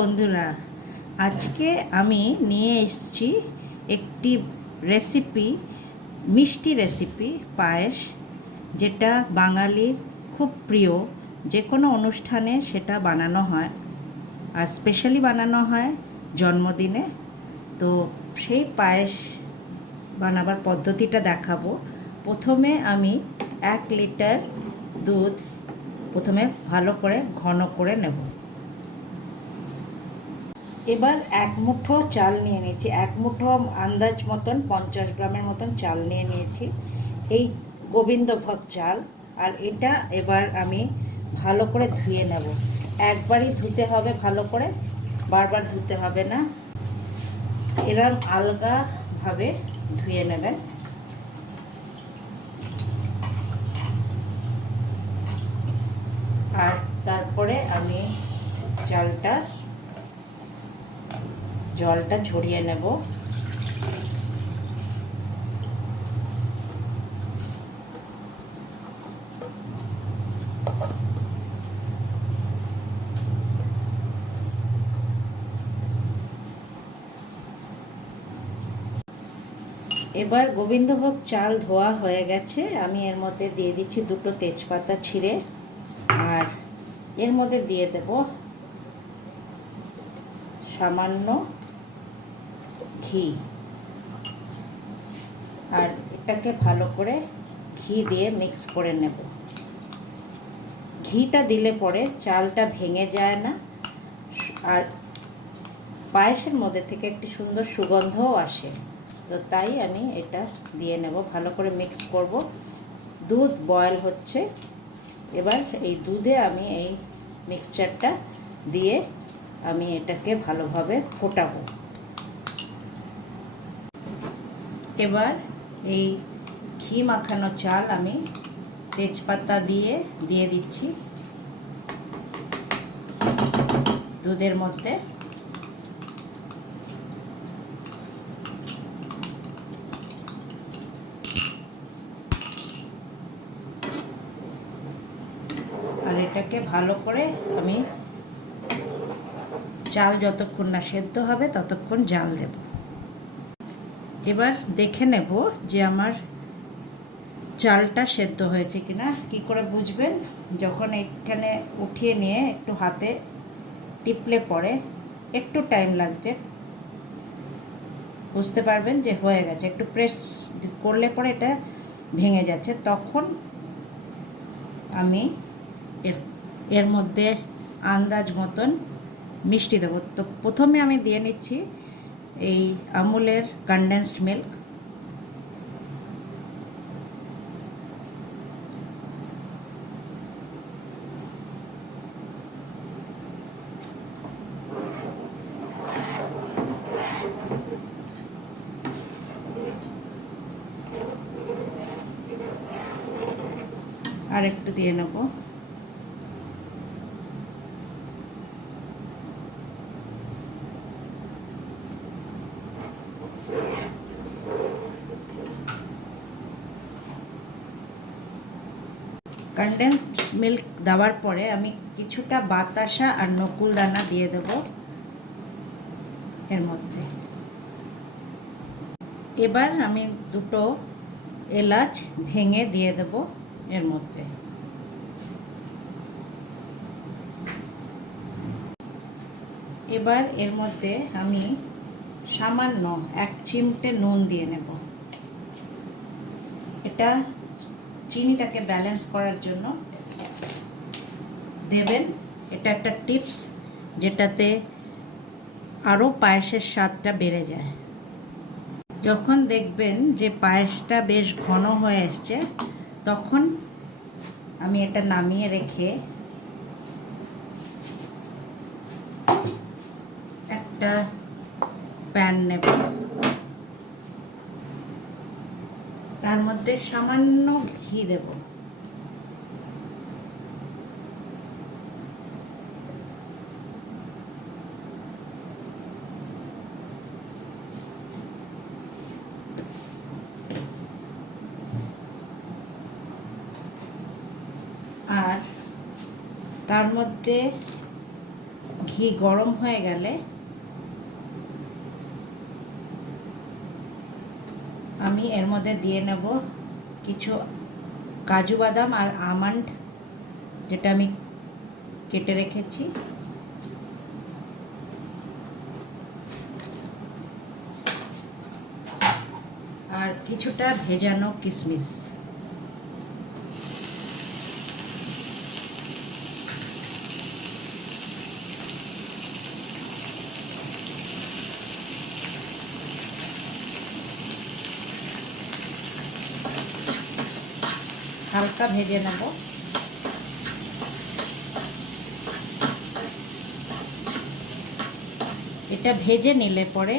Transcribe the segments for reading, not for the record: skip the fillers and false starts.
বন্ধুরা, আজকে আমি নিয়ে এসেছি একটি রেসিপি, মিষ্টি রেসিপি পায়েস, যেটা বাঙালির খুব প্রিয়। যে কোনো অনুষ্ঠানে সেটা বানানো হয়, আর স্পেশালি বানানো হয় জন্মদিনে। তো সেই পায়েস বানাবার পদ্ধতিটা দেখাবো। প্রথমে আমি 1 লিটার দুধ প্রথমে ভালো করে ঘন করে নেব। এবার 1 মুঠো চাল নিয়ে নিয়েছি, 1 মুঠো আন্দাজ মতন 50 গ্রামের মতন চাল নিয়ে নিয়েছি, এই গোবিন্দভোগ চাল। আর এটা এবার আমি ভালো করে ধুয়ে নেব। একবারই ধুতে হবে ভালো করে, বারবার ধুতে হবে না, এরকম আলগাভাবে ধুয়ে নেবেন। আর তারপরে আমি জলটা ঝরিয়ে নেব। এবার গোবিন্দভোগ চাল ধোয়া হয়ে গেছে, আমি এর মধ্যে দিয়ে দিচ্ছি 2টো তেজপাতা ছিঁড়ে, আর এর মধ্যে দিয়ে দেব সামান্য ঘি। আর এটাকে ভালো করে ঘি দিয়ে মিক্স করে নেব। ঘিটা দিলে পরে চালটা ভেঙে যায় না, আর পায়েসের মধ্যে থেকে একটি সুন্দর সুগন্ধও আসে। তো তাই আমি এটা দিয়ে নেব, ভালো করে মিক্স করব। দুধ বয়েল হচ্ছে, এবার এই দুধে আমি এই মিক্সচারটা দিয়ে আমি এটাকে ভালোভাবে ফোটাবো। এবার এই ঘি মাখানো চাল আমি তেজপাতা দিয়ে দিচ্ছি দুধের মধ্যে। আর এটাকে ভালো করে আমি চাল যতক্ষণ না সেদ্ধ হবে ততক্ষণ জাল দেব। এবার দেখে নেব যে আমার চালটা সেদ্ধ হয়েছে কিনা। কি করে বুঝবেন? যখন এখানে উঠিয়ে নিয়ে একটু হাতে টিপলে পরে একটু টাইম লাগছে, বুঝতে পারবেন যে হয়ে গেছে। একটু প্রেস করলে পরে এটা ভেঙে যাচ্ছে, তখন আমি এর মধ্যে আন্দাজ মতন মিষ্টি দেবো। তো প্রথমে আমি দিয়ে নিচ্ছি এই আমুলের কনডেন্সড মিল্ক। আর একটু দিয়ে নেব। কনডেন্স মিল্ক দেওয়ার পরে আমি কিছুটা বাতাসা আর নকুল দানা দিয়ে দেব এর মধ্যে। এবার আমি 2টো এলাচ ভেঙে দিয়ে দেব এর মধ্যে। এবার এর মধ্যে আমি সামান্য 1 চিমটে নুন দিয়ে নেব। এটা চিনিটাকে ব্যালেন্স করার জন্য দেবেন। এটা একটা টিপস, যেটাতে আরও পায়েসের স্বাদটা বেড়ে যায়। যখন দেখবেন যে পায়েসটা বেশ ঘন হয়ে এসছে, তখন আমি এটা নামিয়ে রেখে একটা প্যান নেব, তার মধ্যে সামান্য ঘি দেব। আর তার মধ্যে ঘি ঘি গরম হয়ে গেলে আমি এর মধ্যে দিয়ে নেব কিছু কাজু বাদাম আর আমন্ড, যেটা আমি কেটে রেখেছি। আর কিছুটা ভেজানো কিশমিশ। হালকা ভেজে নেব। এটা ভেজে নিলে পরে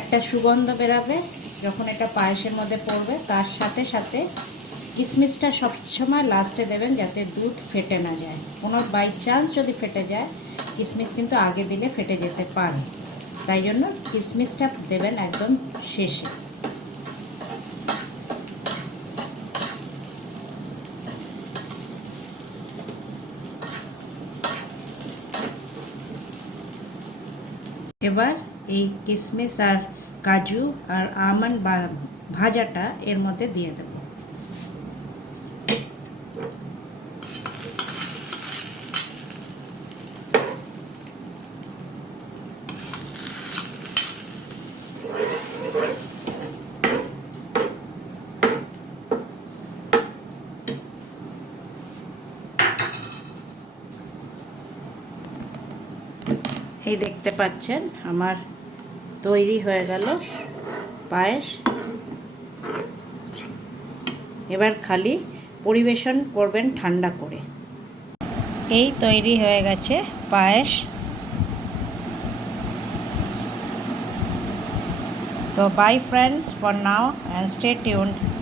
একটা সুগন্ধ বেরাবে যখন এটা পায়েসের মধ্যে পড়বে। তার সাথে সাথে কিশমিশটা সবসময় লাস্টে দেবেন যাতে দুধ ফেটে না যায়। কোনো বাই চান্স যদি ফেটে যায়, কিশমিশ কিন্তু আগে দিলে ফেটে যেতে পারে, তাই জন্য কিশমিশটা দেবেন একদম শেষে। এবার এই কিশমিশ আর কাজু আর আমন্ড ভাজাটা এর মধ্যে দিয়ে দেব। এই দেখতে পাচ্ছেন আমার তৈরি হয়ে গেল পায়েস। এবার খালি পরিবেশন করবেন ঠান্ডা করে। এই তৈরি হয়ে গেছে পায়েস। তো by friends, for now, and stay tuned.